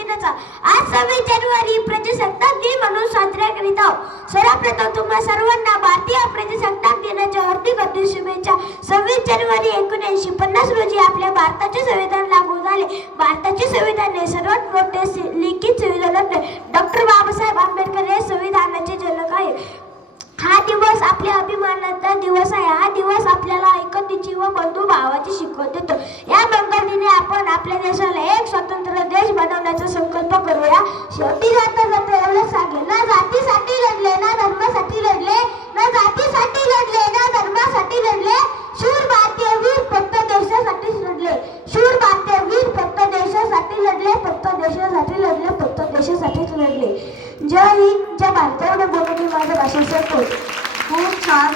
दिनाचा आज 26 जानेवारी प्रजासत्ताक दिन म्हणून साजरा करीत आहोत। सर्वप्रथम तुम्हा सर्वांना भारतीय प्रजासत्ताक दिनाच्या हार्दिक शुभेच्छा। 26 जानेवारी 1950 रोजी आपल्या भारताचे संविधान लागू झाले। भारताचे संविधान हे सर्वात मोठे लिखित संविधान आहे। डॉक्टर बाबासाहेब आंबेडकर हे संविधानाचे जनक आहे। हा दिवस आपल्या अभिमानाचा दिवस आहे। हा दिवस आपल्याला एकतेची व बंधुभावाची शिकवण देतो। या मंगल दिनी आपण आपल्या देशाला एक स्वतंत्र देश बनवण्याचा संकल्प करूया। शेवटी जाता एवढंच सांगेल, ना जातीसाठी लढले, ना धर्मासाठी लढले, ना जातीसाठी लढले, ना धर्मासाठी लढले, शूर भारतीय वीर फक्त देशासाठीच लढले। शूर भारतीय वीर फक्त देशासाठी लढले, फक्त देशासाठी लढले, फक्त देशासाठीच लढले। जय हिंद, जय भारत। एवढं बोलून मी माझं भाषण संपवतो। खूप छान।